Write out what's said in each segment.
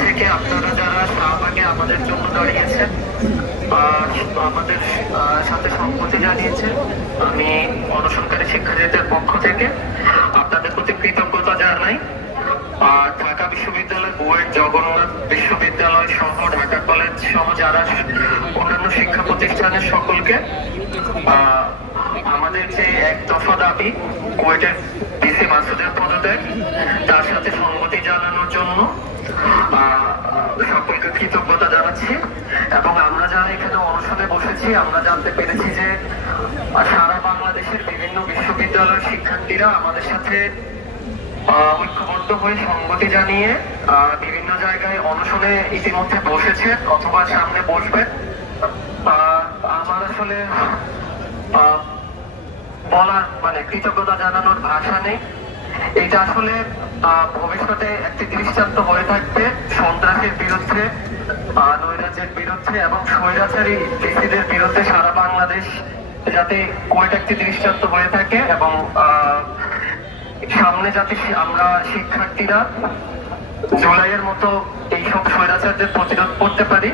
থেকে আপনারা যারা শাহবাগে আমাদের জন্য দাঁড়িয়েছেন আমাদের সাথে সম্মতি জানিয়েছেন, আমি অনশনকারী শিক্ষার্থীদের পক্ষ থেকে আপনাদের প্রতি কৃতজ্ঞতা জানাই। আর ঢাকা বিশ্ববিদ্যালয়, বুয়েট জগন্নাথ বিশ্ববিদ্যালয় সহ ঢাকা কলেজ সহ যারা অন্যান্য শিক্ষা প্রতিষ্ঠানের সকলকে আমাদের যে এক দফা দাবি কুয়েটের ডিসি মাসুদের পদত্যাগ তার সাথে সম্মতি জানানোর জন্য সকলকে কৃতজ্ঞতা জানাচ্ছি। এবং আমরা যারা এখানে অনশনে বসেছি আমরা জানতে পেরেছি যে সারা বাংলাদেশের বিভিন্ন বিশ্ববিদ্যালয়ের শিক্ষার্থীরা আমাদের সাথে ঐক্যবদ্ধ হয়ে সংগতি জানিয়ে বিভিন্ন জায়গায় অনশনে ইতিমধ্যে বসেছেন অথবা সামনে বসবেন। আহ, আমার আসলে বলার মানে কৃতজ্ঞতা জানানোর ভাষা নেই। এটা আসলে ভবিষ্যতে একটি দৃষ্টান্ত হয়ে থাকবে সন্ত্রাসের বিরুদ্ধে নৈরাজ্যের বিরুদ্ধে এবং স্বৈরাচারী ডিসিদের বিরুদ্ধে সারা বাংলাদেশ যাতে কোয়েট একটি দৃষ্টান্ত হয়ে থাকে এবং সামনে যাতে আমরা শিক্ষার্থীরা জুলাইয়ের মতো এইসব স্বৈরাচারদের প্রতিরোধ করতে পারি।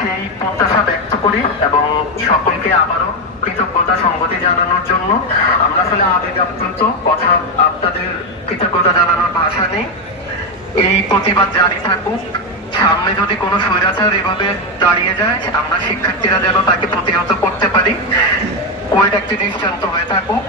সেই প্রত্যাশা ব্যক্ত করি এবং সকলকে আবারও কৃতজ্ঞতা সংগতি জানানোর জন্য। আমরা আসলে আবেগ আপ্লুত, কথা আপনাদের কৃতজ্ঞতা জানানোর ভাষা নেই। এই প্রতিবাদ জারি থাকুক। সামনে যদি কোনো স্বৈরাচার এভাবে দাঁড়িয়ে যায়, আমরা শিক্ষার্থীরা যেন তাকে প্রতিহত করতে পারি। কোয়েট একটি দৃষ্টান্ত হয়ে থাকুক।